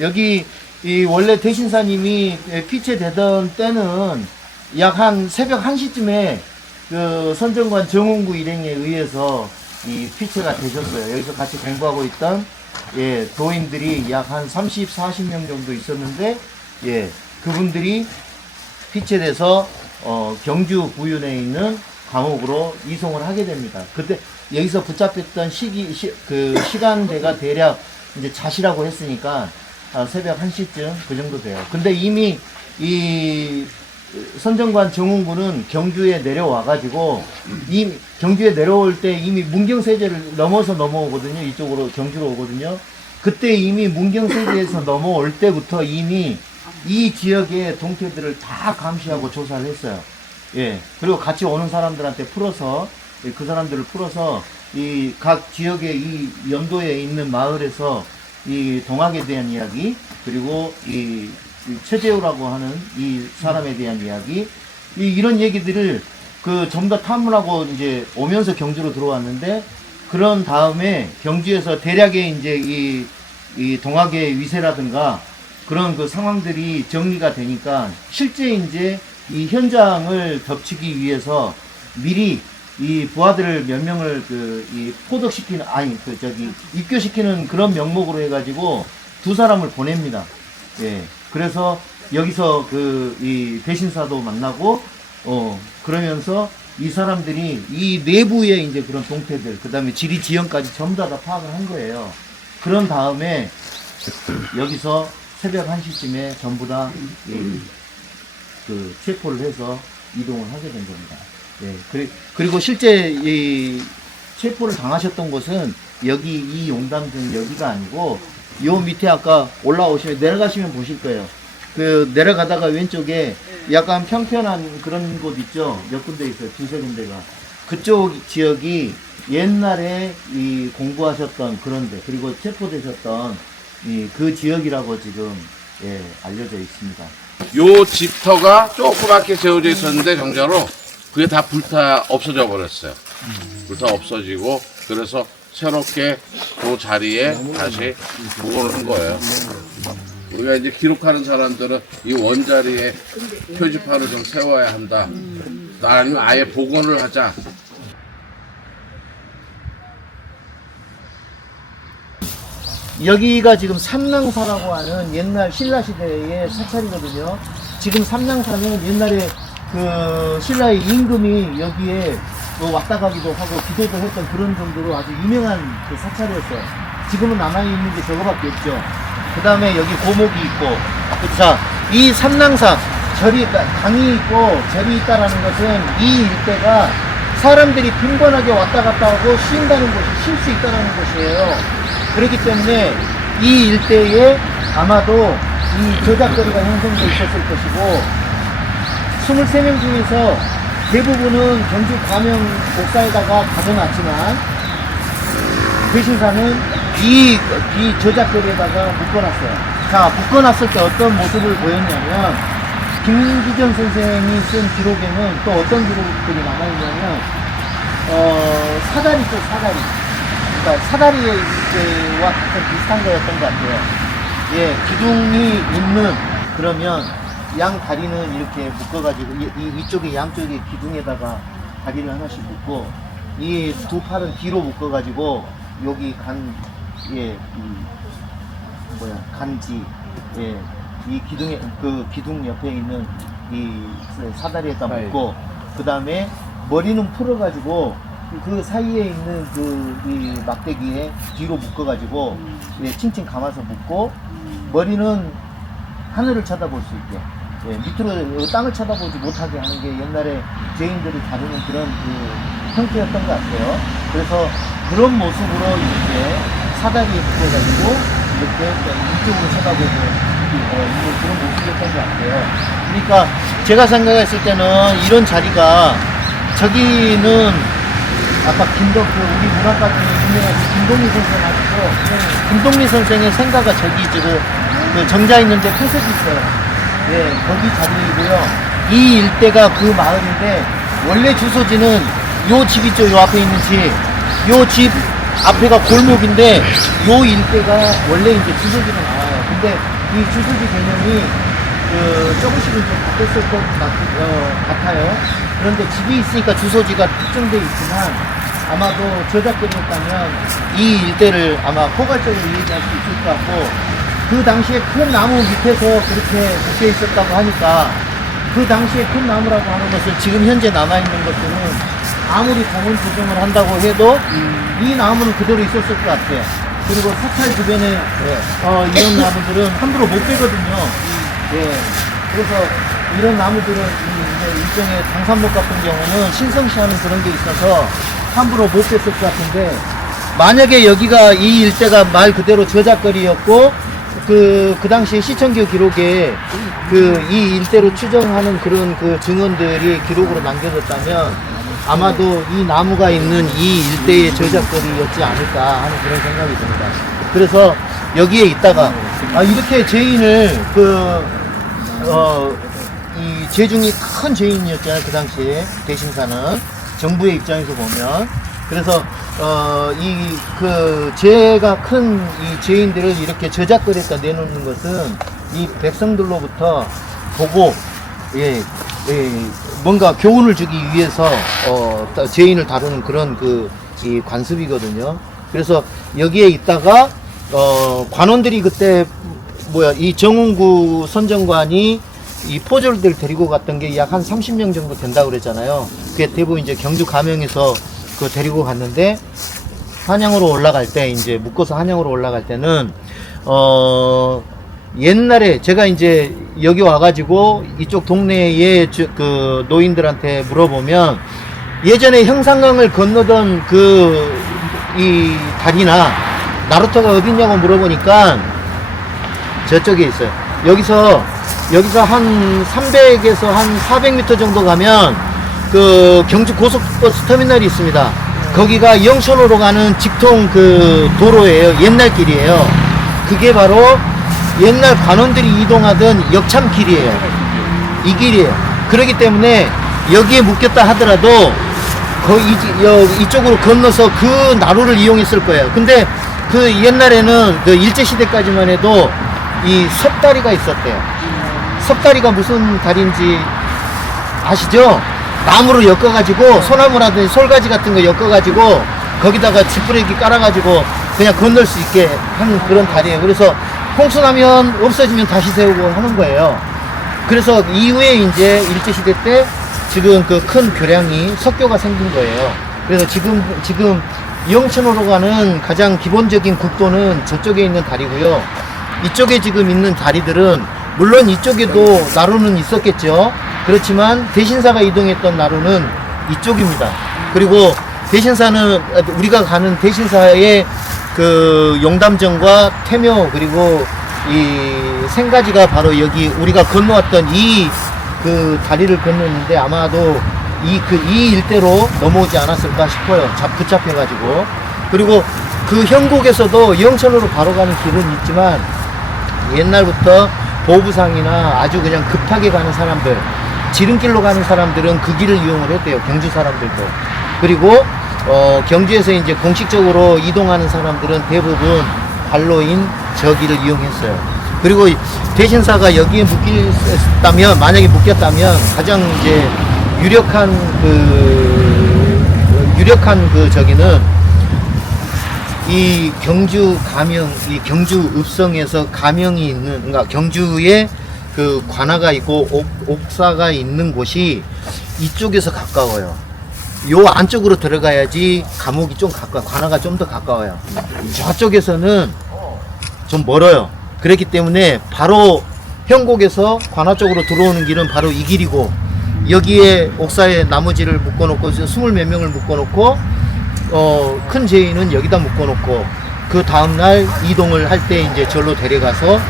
여기 이 원래 대신사님이 피체되던 때는 약 한 새벽 1시쯤에 그 선정관 정홍구 일행에 의해서 이 피체가 되셨어요. 여기서 같이 공부하고 있던 예, 도인들이 약 한 30, 40명 정도 있었는데 예, 그분들이 피체돼서 경주 부윤에 있는 감옥으로 이송을 하게 됩니다. 그때 여기서 붙잡혔던 시간대가 대략 이제 자시라고 했으니까 새벽 1시쯤 그 정도 돼요. 근데 이미 이 선정관 정훈군은 경주에 내려와가지고 이 경주에 내려올 때 이미 문경세제를 넘어서 넘어오거든요. 이쪽으로 경주로 오거든요. 그때 이미 문경세제에서 넘어올 때부터 이미 이 지역의 동태들을 다 감시하고 조사를 했어요. 예. 그리고 같이 오는 사람들한테 풀어서 그 사람들을 풀어서 이 각 지역의 이 연도에 있는 마을에서 이 동학에 대한 이야기 그리고 이 최재우라고 하는 이 사람에 대한 이야기 이런 얘기들을 그 전부 다 탐문하고 이제 오면서 경주로 들어왔는데 그런 다음에 경주에서 대략의 이제 이 동학의 위세라든가 그런 그 상황들이 정리가 되니까 실제 이제 이 현장을 덮치기 위해서 미리 이 부하들을 몇 명을 포덕시키는 입교시키는 그런 명목으로 해가지고 두 사람을 보냅니다. 예. 그래서 여기서 이 대신사도 만나고 그러면서 이 사람들이 이 내부의 이제 그런 동태들 그다음에 지리 지형까지 전부 다 파악을 한 거예요. 그런 다음에 여기서 새벽 1시쯤에 전부 다 체포를 해서 이동을 하게 된 겁니다. 예. 그리고 실제 이 체포를 당하셨던 곳은 여기 이 용담중 여기가 아니고 요 밑에 아까 올라오시면 내려가시면 보실 거예요. 그 내려가다가 왼쪽에 약간 평평한 그런 곳 있죠. 몇 군데 있어요. 두세 군데가. 그쪽 지역이 옛날에 이 공부하셨던 그런데 그리고 체포되셨던 그 지역이라고 지금 예, 알려져 있습니다. 요 집터가 조그맣게 세워져 있었는데 정자로 그게 다 불타 없어져 버렸어요. 불타 없어지고 그래서 새롭게 그 자리에 다시 복원을 한 거예요. 우리가 이제 기록하는 사람들은 이 원자리에 표지판을 좀 세워야 한다. 아니면 아예 복원을 하자. 여기가 지금 삼랑사라고 하는 옛날 신라시대의 사찰이거든요. 지금 삼랑사는 옛날에 그 신라의 임금이 여기에 왔다 가기도 하고 기도도 했던 그런 정도로 아주 유명한 그 사찰이었어요. 지금은 남아있는 게 저거밖에 없죠. 그 다음에 여기 고목이 있고, 자, 이 삼랑사, 강이 있고 절이 있다라는 것은 이 일대가 사람들이 빈번하게 왔다 갔다 하고 쉰다는 곳이, 쉴 수 있다는 곳이에요. 그렇기 때문에 이 일대에 아마도 이 저작거리가 형성되어 있었을 것이고, 23명 중에서 대부분은 경주 과명 목사에다가 가져놨지만, 대신사는 이 저작거리에다가 묶어놨어요. 자, 묶어놨을 때 어떤 모습을 보였냐면, 김기전 선생이 쓴 기록에는 또 어떤 기록들이 남아있냐면, 사다리 쪽 사다리. 그러니까 사다리와 비슷한 거였던 것 같아요. 예, 기둥이 있는, 그러면 양 다리는 이렇게 묶어가지고, 이쪽에 양쪽에 기둥에다가 다리를 하나씩 묶고, 이 두 팔은 뒤로 묶어가지고, 여기 간지, 예, 이 기둥에, 그 기둥 옆에 있는 이 사다리에다 묶고, 그 다음에 머리는 풀어가지고, 그 사이에 있는 이 막대기에 뒤로 묶어가지고, 예, 칭칭 감아서 묶고, 머리는 하늘을 쳐다볼 수 있게, 예, 밑으로 땅을 쳐다보지 못하게 하는 게 옛날에 죄인들을 다루는 그런 형태였던 것 같아요. 그래서 그런 모습으로 이렇게 사다리에 묶어가지고 이렇게 이쪽으로 쳐다보고 있는 그런 모습이었던 것 같아요. 그러니까 제가 생각했을 때는 이런 자리가 저기는 아까 우리 문학가 중에 유명한 김동리 선생 아시죠? 김동리 선생의 생가가 저기 지금 그 정자 있는데 폐석이 있어요. 예, 거기 자리이고요. 이 일대가 그 마을인데 원래 주소지는 요 집 있죠? 요 앞에 있는 집. 요 집 앞에가 골목인데 요 일대가 원래 이제 주소지로 나와요. 근데 이 주소지 개념이 조금씩은 좀 바뀌었을 것 같아요. 그런데 집이 있으니까 주소지가 특정돼 있지만 아마도 저작권이었다면 이 일대를 아마 포괄적으로 얘기할 수 있을 것 같고, 그 당시에 큰 나무 밑에서 그렇게 묶여 있었다고 하니까 그 당시에 큰 나무라고 하는 것은 지금 현재 남아있는 것들은 아무리 공원 조정을 한다고 해도 이 나무는 그대로 있었을 것 같아요. 그리고 사찰 주변에 이런 나무들은 함부로 못 빼거든요. 예. 그래서 이런 나무들은 이제 일종의 당산목 같은 경우는 신성시하는 그런 게 있어서 함부로 못 뺐을 것 같은데, 만약에 여기가 이 일대가 말 그대로 저작거리였고 그 당시에 시청교 기록에 이 일대로 추정하는 그런 그 증언들이 기록으로 남겨졌다면 아마도 이 나무가 있는 이 일대의 저작거리였지 않을까 하는 그런 생각이 듭니다. 그래서 여기에 있다가 이렇게 죄인을 이 죄중이 큰 죄인이었잖아요. 그 당시에 대신사는 정부의 입장에서 보면. 그래서 죄가 큰 이 죄인들을 이렇게 저작거리에다 내놓는 것은 이 백성들로부터 보고 뭔가 교훈을 주기 위해서 죄인을 다루는 그런 이 관습이거든요. 그래서 여기에 있다가 관원들이 그때 이 정운구 선정관이 이 포졸들 데리고 갔던 게 약 한 30명 정도 된다고 그랬잖아요. 그게 대부분 이제 경주 가명에서 데리고 갔는데, 한양으로 올라갈 때, 이제 묶어서 한양으로 올라갈 때는 옛날에 제가 이제 여기 와가지고 이쪽 동네의 그 노인들한테 물어보면, 예전에 형산강을 건너던 이 다리나 나루터가 어딨냐고 물어보니까 저쪽에 있어요. 여기서 한 300에서 한 400m 정도 가면 경주 고속버스 터미널이 있습니다. 거기가 영천으로 가는 직통 도로예요. 옛날 길이에요. 그게 바로 옛날 관원들이 이동하던 역참길이에요. 이 길이에요. 그렇기 때문에 여기에 묶였다 하더라도 이쪽으로 건너서 그 나루를 이용했을 거예요. 근데 옛날에는 일제시대까지만 해도 이 섭다리가 있었대요. 섭다리가 무슨 다리인지 아시죠? 나무를 엮어가지고, 소나무라든지 솔가지 같은 거 엮어가지고 거기다가 지푸레기 깔아가지고 그냥 건널 수 있게 하는 그런 다리예요. 그래서 홍수나면 없어지면 다시 세우고 하는 거예요. 그래서 이후에 이제 일제시대 때 지금 큰 교량이 석교가 생긴 거예요. 그래서 지금 영천으로 가는 가장 기본적인 국도는 저쪽에 있는 다리고요. 이쪽에 지금 있는 다리들은 물론 이쪽에도 나루는 있었겠죠. 그렇지만 대신사가 이동했던 나루는 이쪽입니다. 그리고 대신사는 우리가 가는 대신사의 용담정과 태묘, 그리고 이 생가지가 바로 여기 우리가 건너왔던 이 다리를 건넜는데, 아마도 이 일대로 넘어오지 않았을까 싶어요. 붙잡혀가지고. 그리고 형곡에서도 영천으로 바로 가는 길은 있지만, 옛날부터 보부상이나 아주 그냥 급하게 가는 사람들, 지름길로 가는 사람들은 그 길을 이용을 했대요. 경주 사람들도. 그리고 경주에서 이제 공식적으로 이동하는 사람들은 대부분 발로인 저 길을 이용했어요. 그리고 대신사가 여기에 만약에 묶였다면 가장 이제 유력한 저기는 이 경주 가명, 이 경주 읍성에서 가명이 있는, 그러니까 경주에 관아가 있고 옥사가 있는 곳이 이쪽에서 가까워요. 요 안쪽으로 들어가야지 감옥이 좀 관아가 좀 더 가까워요. 저쪽에서는 좀 멀어요. 그렇기 때문에 바로 형곡에서 관아 쪽으로 들어오는 길은 바로 이 길이고, 여기에 옥사에 나머지를 묶어놓고 20몇 명을 묶어놓고 큰 죄인은 여기다 묶어놓고 그 다음날 이동을 할 때 이제 절로 데려가서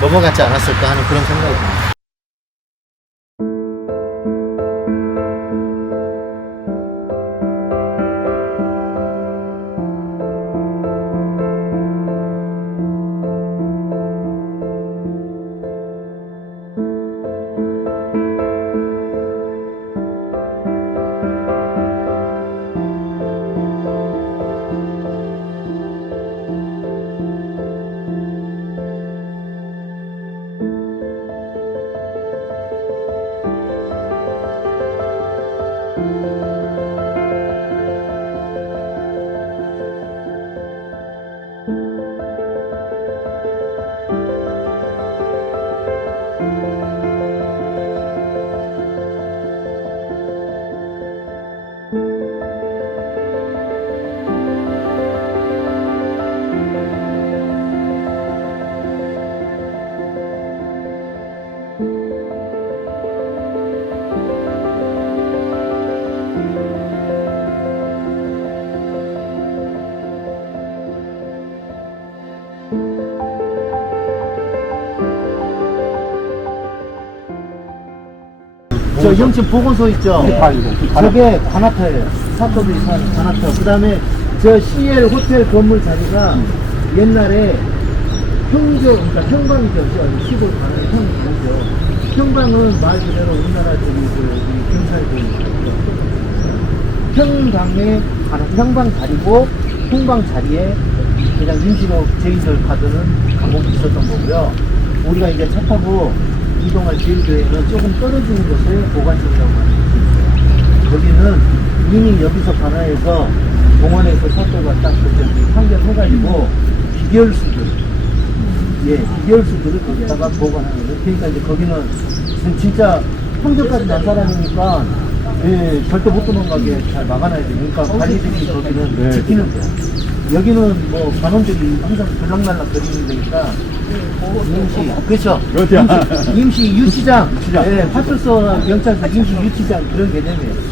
넘어갔지 않았을까 하는 그런 생각이 듭니다. 저 영천 보건소 있죠? 저게 관아타예요. 사또들이 사는 관아타. 그 다음에 저 CL 호텔 건물 자리가 옛날에 그러니까 평방이죠. 저 시골 관아의 평방이죠. 평방은 말 그대로 우리나라 저기 그 경찰들 평방 자리고 평방 자리에 그냥 임시로 저희들 가드는 감옥이 있었던 거고요. 우리가 이제 차 타고 이동할 제일교회는 조금 떨어지는 곳에 보관소라고 하는 곳이 있어요. 거기는 이미 여기서 관아에서 공원에서 사또가 딱 그때 판결해가지고 비결수들을 거기다가 보관하는 거예요. 그러니까 이제 거기는 진짜 판결까지 난 사람이니까 절대 못 도망가게 잘 막아놔야 되니까 관리들이 거기는 지키는 거야. 여기는 뭐 관원들이 항상 들락날락 거리는 데니까 그렇죠. 임시 유치장, 파출소나 경찰서 임시 유치장 그런 개념이에요.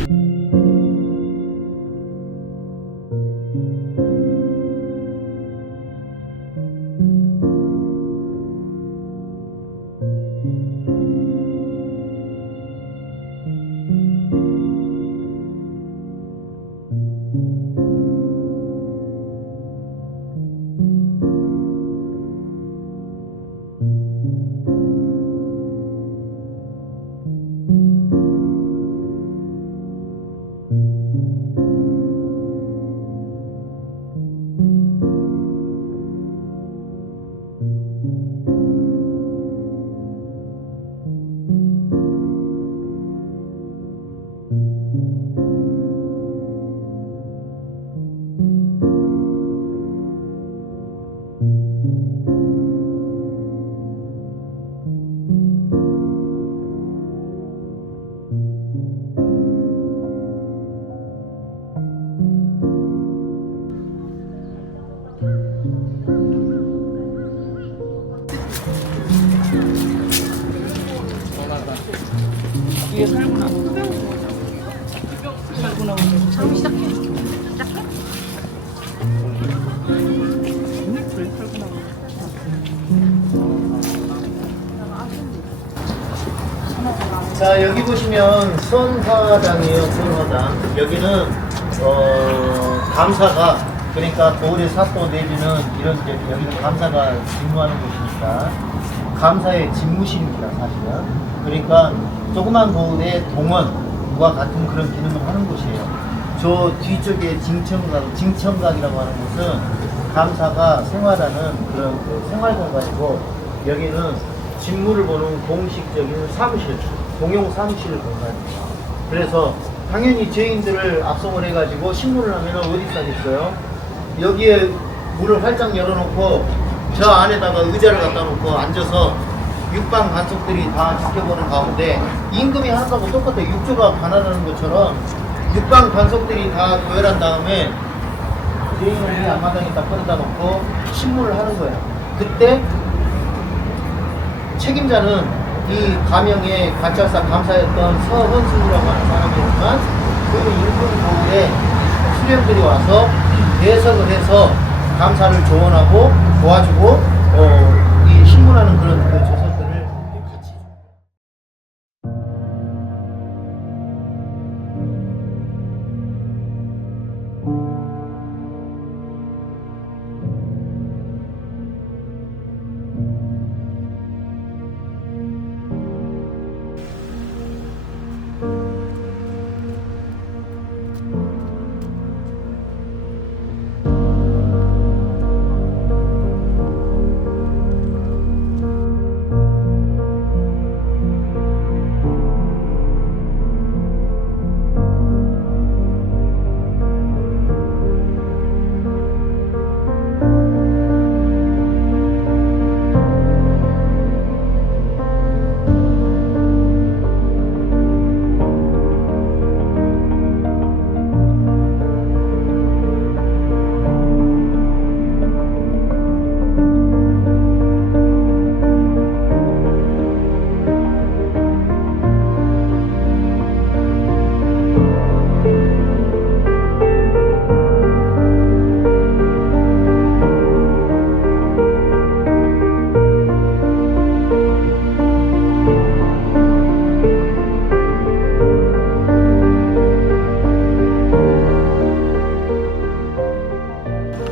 위에 살구나무. 살구나무. 장 시작해. 그래, 살구나무. 자, 여기 보시면 선화당이에요. 선화당. 여기는 감사가, 그러니까 고을의 사또 내지는 이런 이제 여기는 감사가 근무하는 곳이니까 감사의 집무실입니다, 사실은. 그러니까 조그만 고을의 동원과 같은 그런 기능을 하는 곳이에요. 저 뒤쪽에 징청각이라고 하는 곳은 감사가 생활하는 그런 그 생활공간이고, 여기는 직무를 보는 공식적인 사무실, 공용 사무실 공간입니다. 그래서 당연히 죄인들을 압송을 해가지고 신문을 하면 어디 싸겠어요? 여기에 문을 활짝 열어놓고 저 안에다가 의자를 갖다 놓고 앉아서 육방 관속들이 다 지켜보는 가운데 임금이 하는 거하고 똑같아요. 육조가 관할하는 것처럼 육방 관속들이 다 도열한 다음에 죄인을 이 앞마당에 딱 끌어다 놓고 신문을 하는 거예요. 그때 책임자는 이 가명의 관찰사 감사였던 서헌승이라고 하는 사람이었지만 그 임금 고을에 수령들이 와서 해석을 해서 감사를 조언하고 도와주고 이 신문하는 그런 그 조서들을 같이.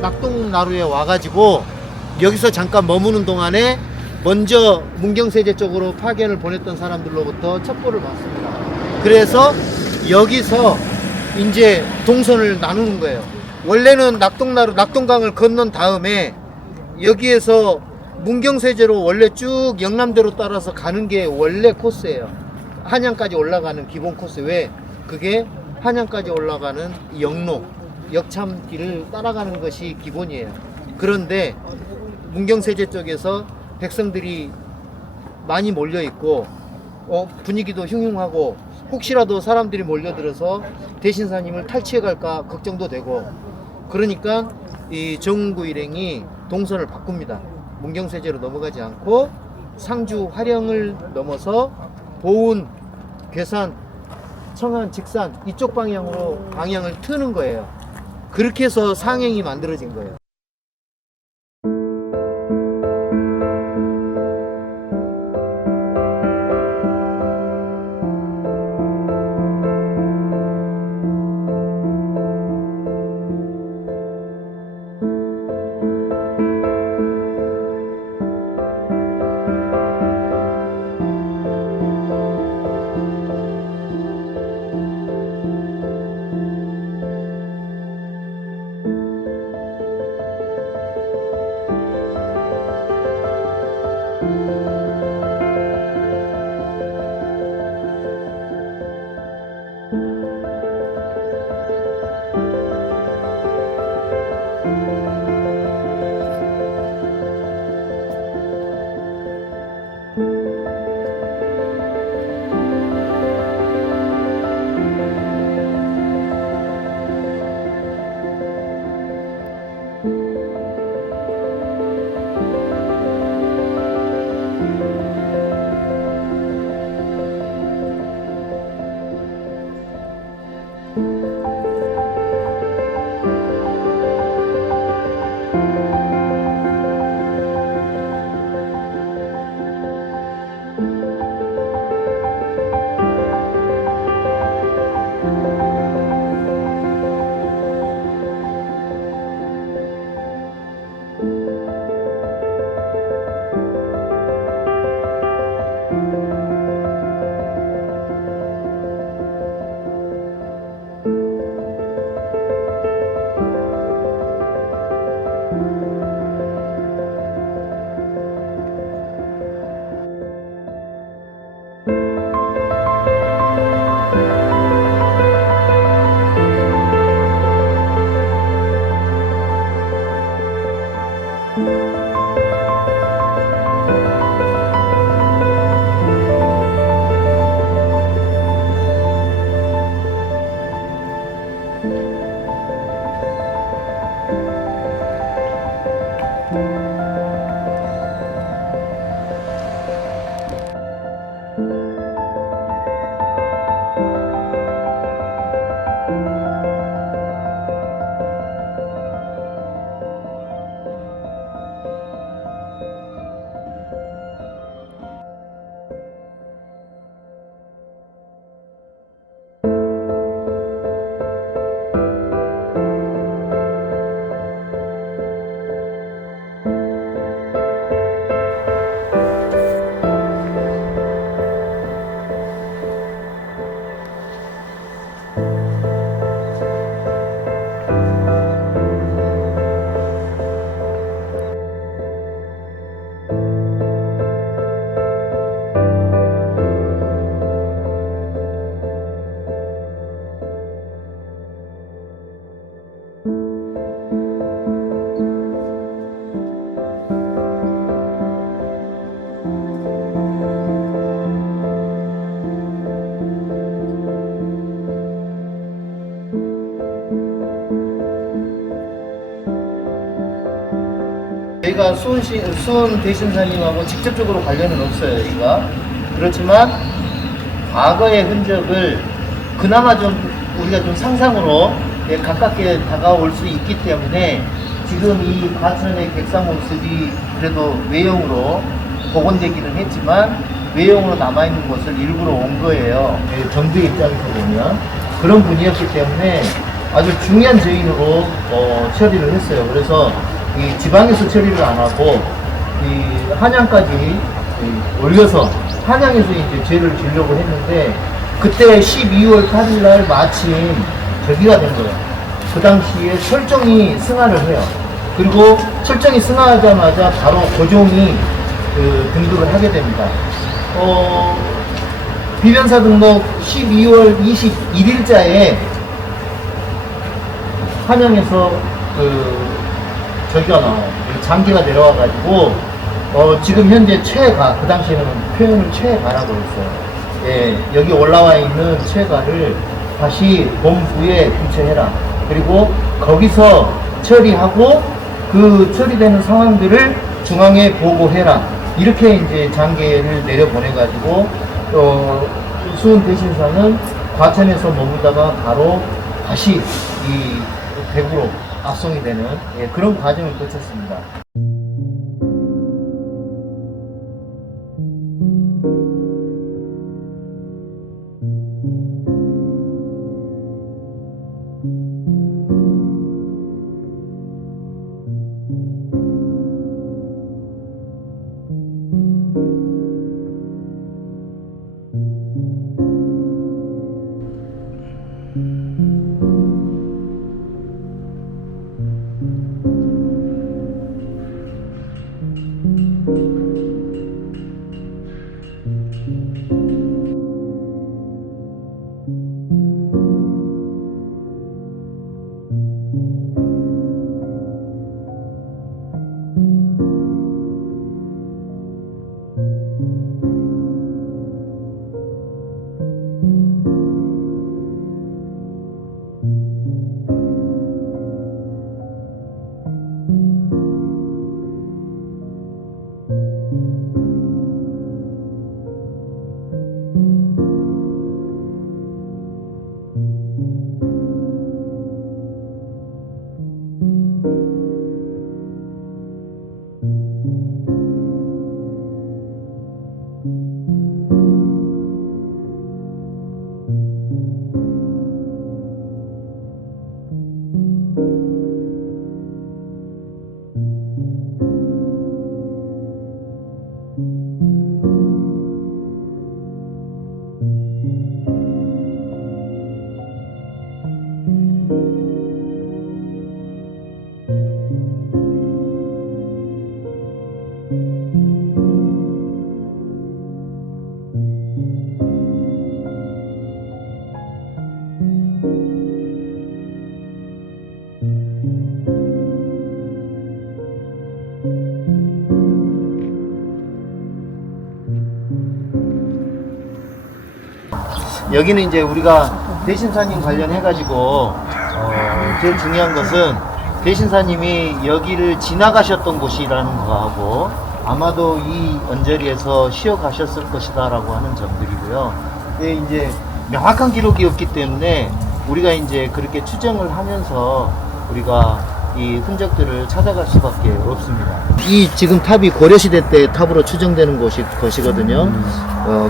낙동나루에 와가지고 여기서 잠깐 머무는 동안에 먼저 문경세제 쪽으로 파견을 보냈던 사람들로부터 첩보를 받습니다. 그래서 여기서 이제 동선을 나누는 거예요. 원래는 낙동강을 건넌 다음에 여기에서 문경세제로 원래 쭉 영남대로 따라서 가는 게 원래 코스예요. 한양까지 올라가는 기본 코스. 왜? 그게 한양까지 올라가는 역로, 역참길을 따라가는 것이 기본이에요. 그런데 문경세제 쪽에서 백성들이 많이 몰려 있고 분위기도 흉흉하고 혹시라도 사람들이 몰려들어서 대신사님을 탈취해 갈까 걱정도 되고, 그러니까 이 정운구 일행이 동선을 바꿉니다. 문경세제로 넘어가지 않고 상주 화령을 넘어서 보은, 괴산, 청안, 직산 이쪽 방향으로 방향을 트는 거예요. 그렇게 해서 상행이 만들어진 거예요. 저희가 수원 대신사님하고 직접적으로 관련은 없어요, 여기가. 그렇지만 과거의 흔적을 그나마 좀 우리가 좀 상상으로 가깝게 다가올 수 있기 때문에 지금 이 과천의 객사 모습이 그래도 외형으로 복원되기는 했지만 외형으로 남아있는 곳을 일부러 온 거예요. 전두의 입장에서 보면 그런 분이었기 때문에 아주 중요한 죄인으로 처리를 했어요. 그래서 이 지방에서 처리를 안 하고 이 한양까지 올려서 한양에서 이제 죄를 지려고 했는데 그때 12월 8일 날 마침 저기가 된 거예요. 그 당시에 철종이 승하를 해요. 그리고 철종이 승하하자마자 바로 고종이 등극을 하게 됩니다. 비변사 등록 12월 21일자에 한양에서 저기가 나와요. 장기가 내려와가지고 지금 현재 최가, 그 당시에는 표현을 최가라고 했어요. 예, 여기 올라와 있는 최가를 다시 본부에 부처해라. 그리고 거기서 처리하고 그 처리되는 상황들을 중앙에 보고해라. 이렇게 이제 장계를 내려보내가지고 수은 대신사는 과천에서 머물다가 바로 다시 이 대구로 압송이 되는 그런 과정을 거쳤습니다. 여기는 이제 우리가 대신사님 관련해가지고 제일 중요한 것은 대신사님이 여기를 지나가셨던 곳이라는 거하고 아마도 이 언저리에서 쉬어가셨을 것이다 라고 하는 점들이고요. 이제 명확한 기록이 없기 때문에 우리가 이제 그렇게 추정을 하면서 우리가 이 흔적들을 찾아갈 수밖에 없습니다. 이 지금 탑이 고려시대 때 탑으로 추정되는 것이거든요.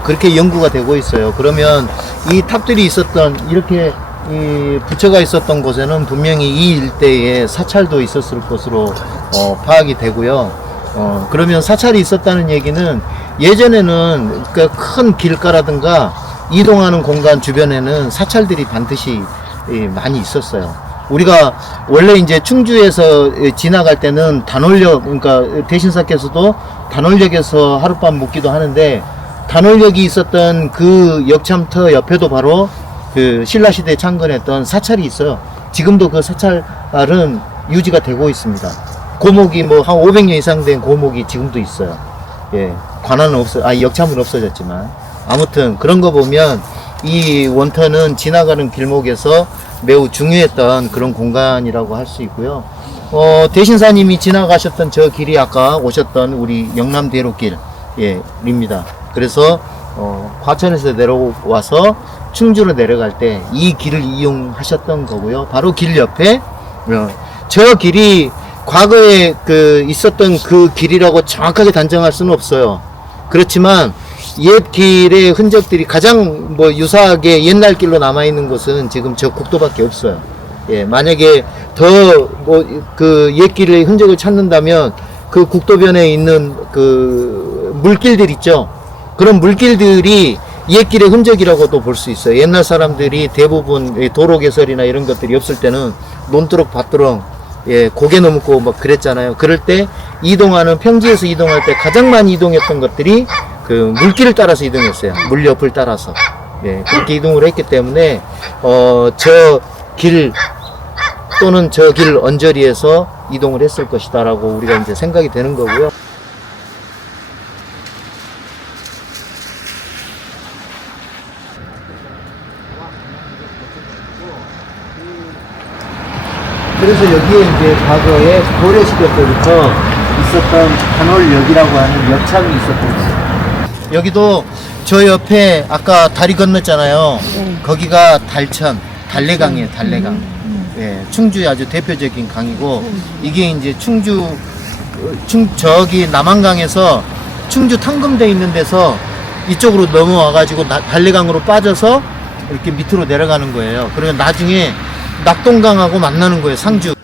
그렇게 연구가 되고 있어요. 그러면 이 탑들이 있었던 이렇게 이 부처가 있었던 곳에는 분명히 이 일대에 사찰도 있었을 것으로 파악이 되고요. 그러면 사찰이 있었다는 얘기는 예전에는 그 큰 길가라든가 이동하는 공간 주변에는 사찰들이 반드시 많이 있었어요. 우리가 원래 이제 충주에서 지나갈 때는 단월역, 그러니까 대신사께서도 단월역에서 하룻밤 묵기도 하는데 단월역이 있었던 그 역참터 옆에도 바로 그 신라시대에 창건했던 사찰이 있어요. 지금도 그 사찰은 유지가 되고 있습니다. 고목이 뭐 한 500년 이상 된 고목이 지금도 있어요. 예, 관할은 역참은 없어졌지만 아무튼 그런 거 보면 이 원터는 지나가는 길목에서 매우 중요했던 그런 공간이라고 할 수 있고요. 대신사님이 지나가셨던 저 길이 아까 오셨던 우리 영남대로길입니다. 그래서 과천에서 내려와서 충주로 내려갈 때 이 길을 이용하셨던 거고요. 바로 길 옆에 저 길이 과거에 있었던 그 길이라고 정확하게 단정할 수는 없어요. 그렇지만 옛 길의 흔적들이 가장 유사하게 옛날 길로 남아있는 곳은 지금 저 국도밖에 없어요. 예, 만약에 더 뭐 그 옛길의 흔적을 찾는다면 그 국도변에 있는 그 물길들 있죠. 그런 물길들이 옛길의 흔적이라고도 볼 수 있어요. 옛날 사람들이 대부분 이 도로 개설이나 이런 것들이 없을 때는 논두렁 밭두렁 예, 고개 넘고 막 그랬잖아요. 그럴 때 이동하는 평지에서 이동할 때 가장 많이 이동했던 것들이 그 물길을 따라서 이동했어요. 물 옆을 따라서. 예, 그렇게 이동을 했기 때문에 저 길 또는 저 길 언저리에서 이동을 했을 것이다라고 우리가 이제 생각이 되는 거고요. 그래서 여기에 이제 과거에 고려시대 때부터 있었던 단월역이라고 하는 역창이 있었던 거예요. 여기도 저 옆에 아까 다리 건넜잖아요. 거기가 달천, 달래강이에요, 달래강. 예, 충주의 아주 대표적인 강이고, 이게 이제 저기 남한강에서 충주 탕금대 있는 데서 이쪽으로 넘어와가지고 달래강으로 빠져서 이렇게 밑으로 내려가는 거예요. 그러면 나중에 낙동강하고 만나는 거예요, 상주.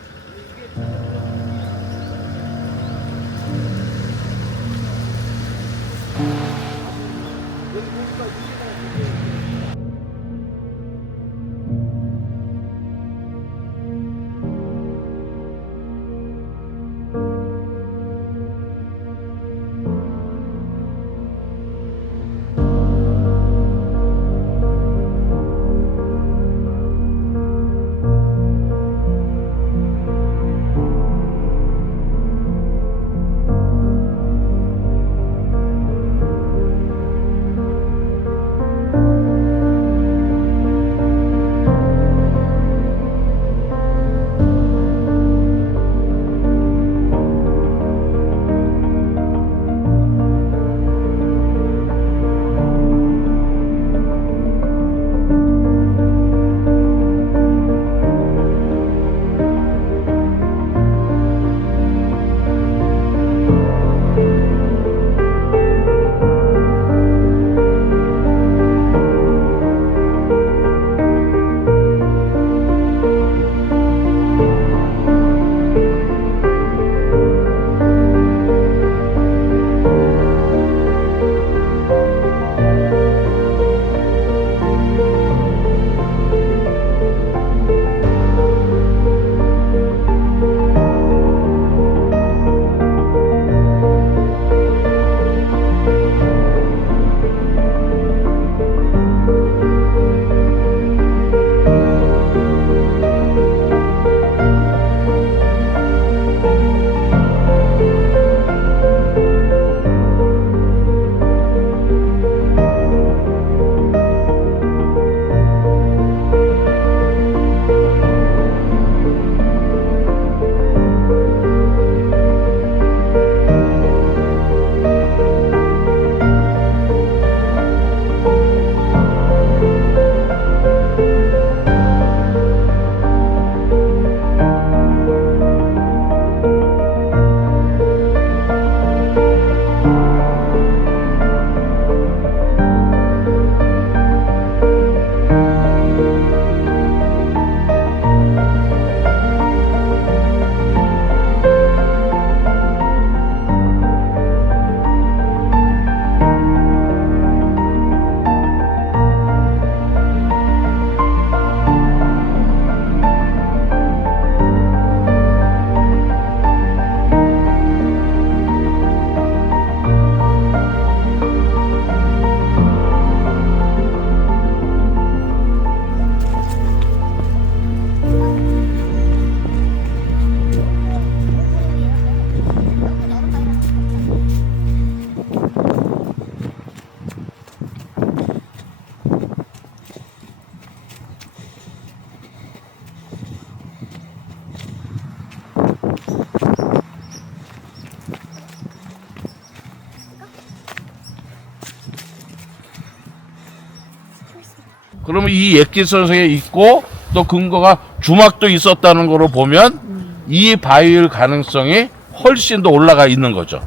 그러면 이 옛길 선생에 있고 또 근거가 주막도 있었다는 거로 보면 이 바위일 가능성이 훨씬 더 올라가 있는 거죠.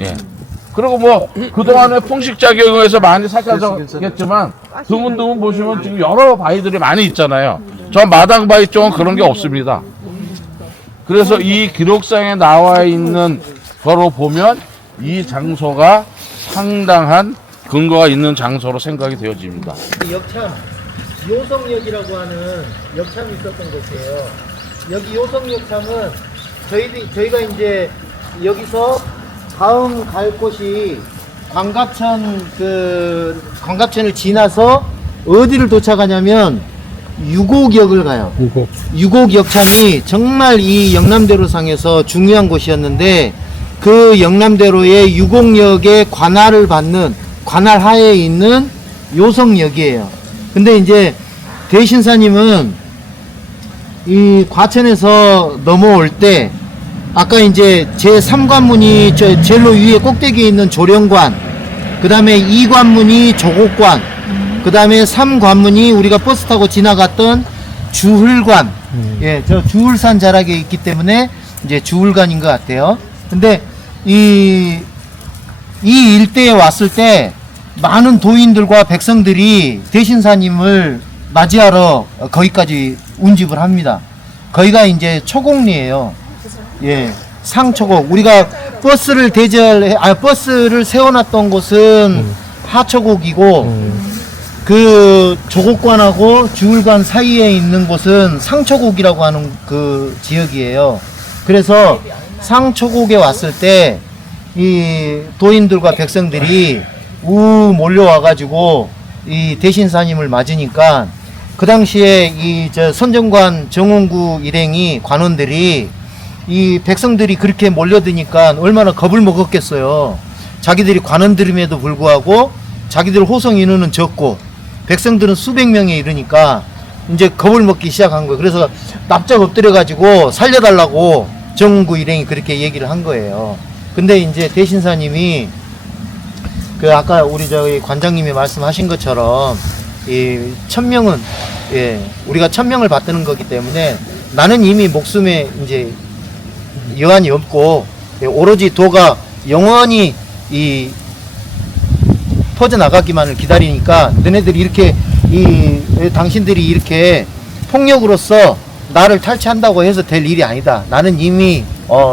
예. 그리고 뭐 그동안에 풍식작용에서 많이 삭혀졌겠지만 드문드문 보시면 지금 여러 바위들이 많이 있잖아요. 저 마당 바위 쪽은 그런 게 없습니다. 그래서 이 기록상에 나와 있는 거로 보면 이 장소가 상당한 근거가 있는 장소로 생각이 되어집니다. 역참 요성역이라고 하는 역참이 있었던 곳이에요. 여기 요성역참은 저희가 이제 여기서 다음 갈 곳이 광갑천을 지나서 어디를 도착하냐면 유곡역을 가요. 유곡역참이 정말 이 영남대로상에서 중요한 곳이었는데 그 영남대로의 유곡역의 관할 하에 있는 요성역이에요. 근데 이제 대신사님은 이 과천에서 넘어올 때 아까 이제 제3관문이 제일로 위에 꼭대기에 있는 조령관, 그 다음에 2관문이 조곡관, 그 다음에 3관문이 우리가 버스 타고 지나갔던 주흘관, 예, 저 주흘산 자락에 있기 때문에 이제 주흘관인 것 같아요. 근데 이 일대에 왔을 때 많은 도인들과 백성들이 대신사님을 맞이하러 거기까지 운집을 합니다. 거기가 이제 초곡리예요. 예, 상초곡. 우리가 버스를 세워놨던 곳은 하초곡이고, 그 조곡관하고 주울관 사이에 있는 곳은 상초곡이라고 하는 그 지역이에요. 그래서 상초곡에 왔을 때 이 도인들과 백성들이 몰려와가지고 이 대신사님을 맞으니까 그 당시에 선정관 정원구 일행이 관원들이 이 백성들이 그렇게 몰려드니까 얼마나 겁을 먹었겠어요. 자기들이 관원들임에도 불구하고 자기들 호송 인원은 적고 백성들은 수백 명에 이르니까 이제 겁을 먹기 시작한 거예요. 그래서 납작 엎드려가지고 살려달라고 정원구 일행이 그렇게 얘기를 한 거예요. 근데 이제 대신사님이 아까 우리 관장님이 말씀하신 것처럼 이 1000명은 우리가 1000명을 받드는 거기 때문에 나는 이미 목숨에 이제 여한이 없고 오로지 도가 영원히 퍼져나가기만을 기다리니까 너네들이 이렇게 당신들이 이렇게 폭력으로서 나를 탈취한다고 해서 될 일이 아니다. 나는 이미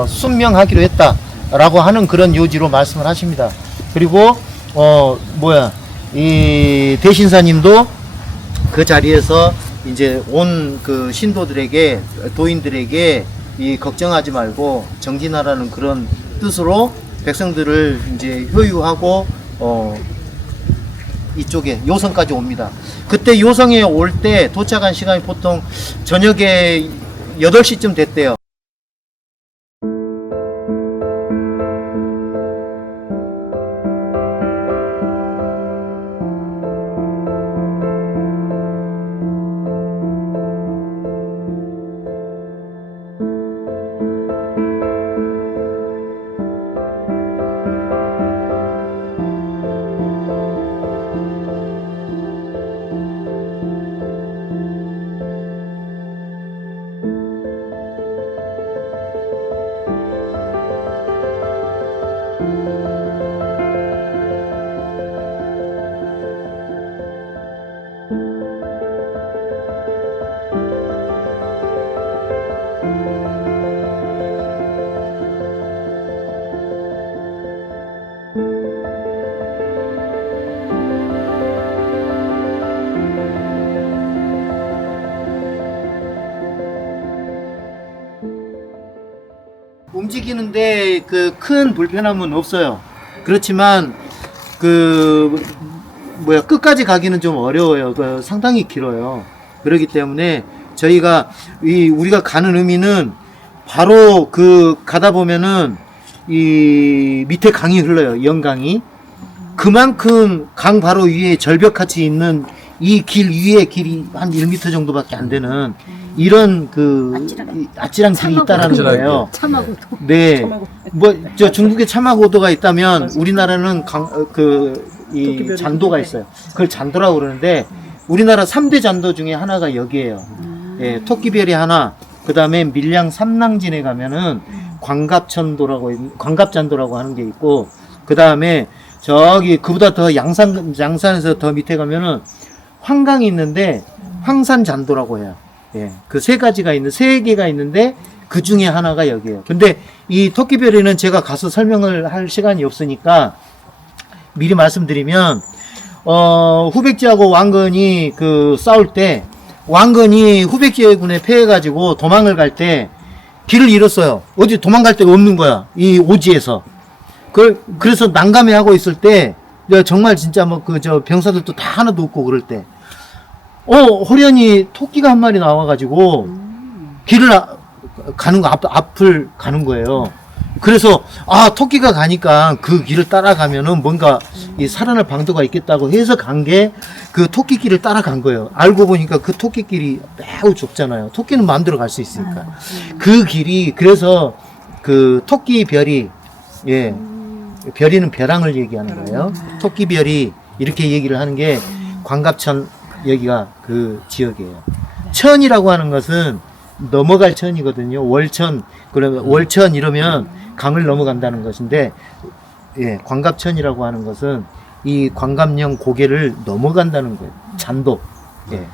순명하기로 했다 라고 하는 그런 요지로 말씀을 하십니다. 그리고 이 대신사님도 그 자리에서 이제 온 그 신도들에게 도인들에게 걱정하지 말고 정진하라는 그런 뜻으로 백성들을 이제 효유하고 이쪽에 요성까지 옵니다. 그때 요성에 올 때 도착한 시간이 보통 저녁에 8시쯤 됐대요. 움직이는데 그 큰 불편함은 없어요. 그렇지만 끝까지 가기는 좀 어려워요. 상당히 길어요. 그렇기 때문에 저희가 우리가 가는 의미는 바로 가다 보면은 이 밑에 강이 흘러요. 영강이. 그만큼 강 바로 위에 절벽같이 있는 이 길 위에 길이 한 1m 정도밖에 안 되는 이런 아찔한 길이 있다라는 거예요. 참하고도. 네. 중국에 참하고도가 있다면 우리나라는 잔도가 있어요. 그걸 잔도라고 그러는데 우리나라 3대 잔도 중에 하나가 여기에요. 예, 토끼별이 하나, 그 다음에 밀양 삼랑진에 가면은 광갑잔도라고 하는 게 있고, 그 다음에 그보다 더 양산에서 더 밑에 가면은 황강이 있는데 황산잔도라고 해요. 예, 그 세 가지가 있는 세 개가 있는데 그 중에 하나가 여기예요. 근데 이 토끼별이는 제가 가서 설명을 할 시간이 없으니까 미리 말씀드리면 후백제하고 왕건이 그 싸울 때 왕건이 후백제군에 패해가지고 도망을 갈 때 길을 잃었어요. 어디 도망갈 데가 없는 거야. 이 오지에서. 그래서 난감해하고 있을 때 정말 진짜 뭐 그 저 병사들도 다 하나도 없고 그럴 때 호련히 토끼가 한 마리 나와가지고 길을 가는 거 앞을 가는 거예요. 그래서 토끼가 가니까 그 길을 따라가면은 뭔가 이 살아날 방도가 있겠다고 해서 간 게 그 토끼길을 따라간 거예요. 알고 보니까 그 토끼길이 매우 좁잖아요. 토끼는 마음대로 갈 수 있으니까. 그 길이 그래서 그 토끼별이 예 별이는 벼랑을 얘기하는 거예요. 토끼별이 이렇게 얘기를 하는 게 광갑천 여기가 그 지역이에요. 천이라고 하는 것은 넘어갈 천이거든요. 월천 그러면 월천 이러면 강을 넘어간다는 것인데 예, 광갑천이라고 하는 것은 이 광갑령 고개를 넘어간다는 거예요. 잔도. 예.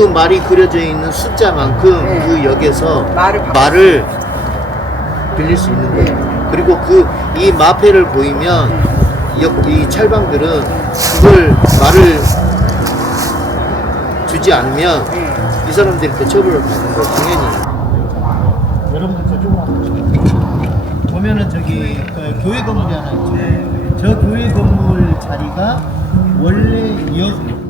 그 말이 그려져 있는 숫자만큼 네. 그 역에서 말을 바꿔. 말을 빌릴 수 있는 거예요. 그리고 이 마패를 보이면 이 찰방들은 그걸 말을 주지 않으면 이 사람들한테 처벌을 받는 거 당연히. 여러분들 조금 보면은 저기 그 교회 건물이 하나 있죠. 저 교회 건물 자리가 원래 역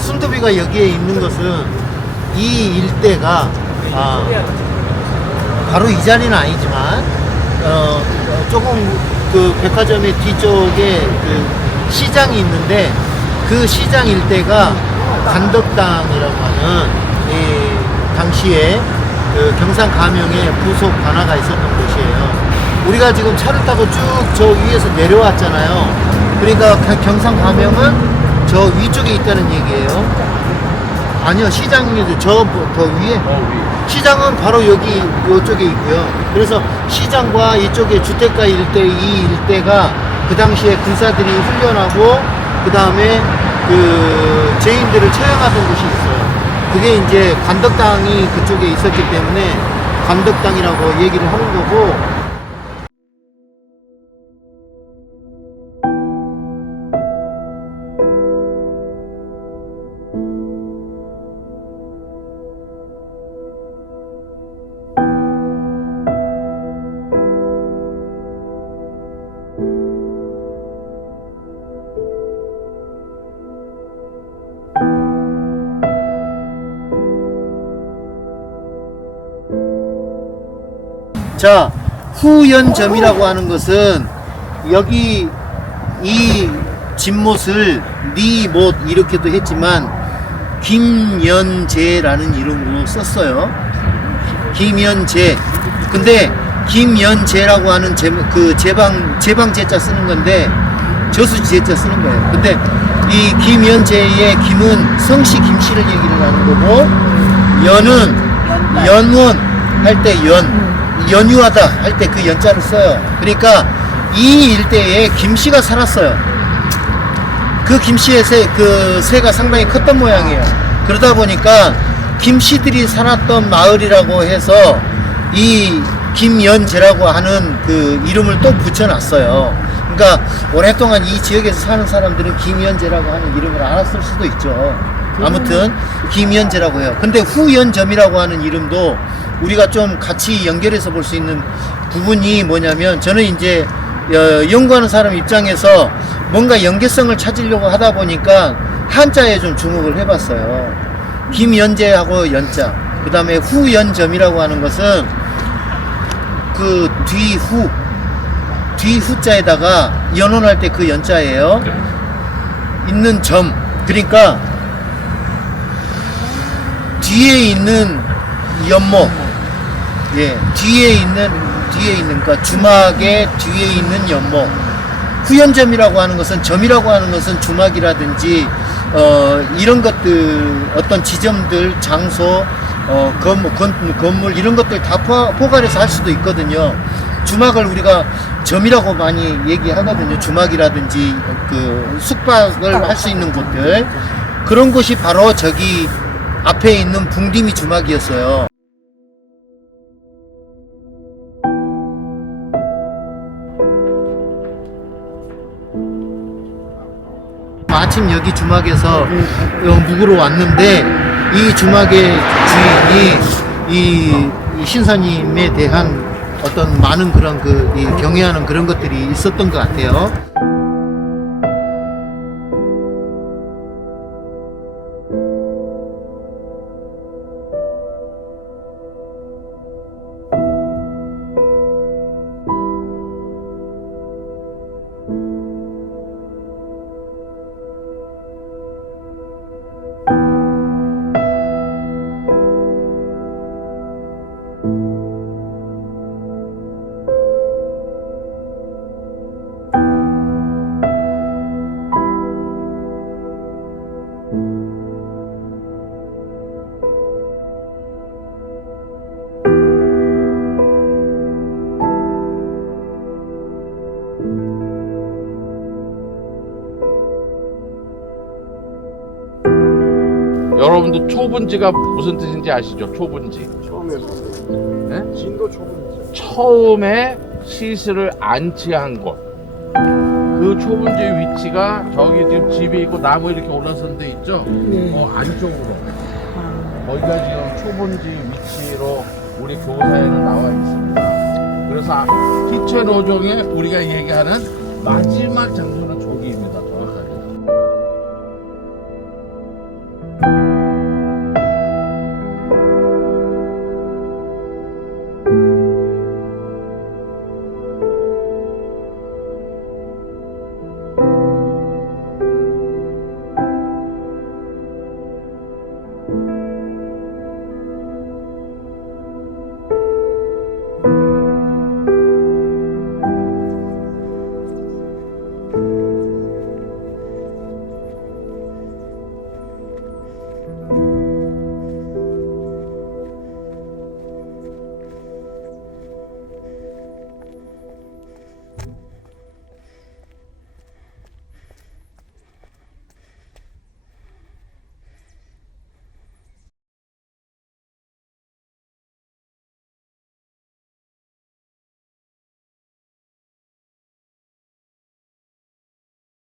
순두비가 여기에 있는 것은 이 일대가 바로 이 자리는 아니지만 조금 그 백화점의 뒤쪽에 그 시장이 있는데 그 시장 일대가 간덕당이라고 하는 이 당시에 그 경상 가명의 부속 관아가 있었던 곳이에요. 우리가 지금 차를 타고 쭉 저 위에서 내려왔잖아요. 그러니까 경상 가명은 저 위쪽에 있다는 얘기예요. 아니요, 시장이 저 더 위에. 시장은 바로 여기 이쪽에 있고요. 그래서 시장과 이쪽에 주택가 일대 이 일대가 그 당시에 군사들이 훈련하고 그 다음에 그 죄인들을 처형하던 곳이 있어요. 그게 이제 간덕당이 그쪽에 있었기 때문에 간덕당이라고 얘기를 하는 거고. 자, 후연점이라고 하는 것은 여기 이 집못을 니못 이렇게도 했지만 김연재라는 이름으로 썼어요. 김연재. 근데 김연재라고 하는 그 제방제자 쓰는 건데 저수지제자 쓰는 거예요. 근데 이 김연재의 김은 성씨 김씨를 얘기를 하는 거고, 연은 연원 할 때 연유하다 할 때 그 연자를 써요. 그러니까 이 일대에 김씨가 살았어요. 그 김씨의 새가 상당히 컸던 모양이에요. 그러다 보니까 김씨들이 살았던 마을이라고 해서 이 김연재라고 하는 그 이름을 또 붙여놨어요. 그러니까 오랫동안 이 지역에서 사는 사람들은 김연재라고 하는 이름을 알았을 수도 있죠. 아무튼 김연재라고 해요. 근데 후연점이라고 하는 이름도 우리가 좀 같이 연결해서 볼 수 있는 부분이 뭐냐면, 저는 이제 연구하는 사람 입장에서 뭔가 연계성을 찾으려고 하다 보니까 한자에 좀 주목을 해봤어요. 김연재하고 연자, 그 다음에 후연점이라고 하는 것은 그 뒤 후자에다가 연혼할 때 그 연자예요. 있는 점. 그러니까 뒤에 있는 연목. 예, 뒤에 있는 그러니까 주막의 뒤에 있는 연목. 후연점이라고 하는 것은, 점이라고 하는 것은 주막이라든지 이런 것들, 어떤 지점들, 장소, 건물 이런 것들 다 포괄해서 할 수도 있거든요. 주막을 우리가 점이라고 많이 얘기하거든요. 주막이라든지 그 숙박을 할 수 있는 곳들, 그런 곳이 바로 저기 앞에 있는 붕디미 주막이었어요. 마침 여기 주막에서 묵으러 왔는데, 이 주막의 주인이 이 신사님에 대한 어떤 많은 그런 이 경외하는 그런 것들이 있었던 것 같아요. 여러분들 초분지가 무슨 뜻인지 아시죠? 초분지. 처음에 네? 진도 초분이죠. 처음에 시신을 안치한 곳. 그 초분지 위치가 저기 지금 집이 있고 나무 이렇게 올라선 데 있죠? 안쪽으로. 거기가 지금 초분지 위치로 우리 교사에는 나와 있습니다. 그래서 피체 노종에 우리가 얘기하는 마지막 장소는 저기입니다. 정확하게.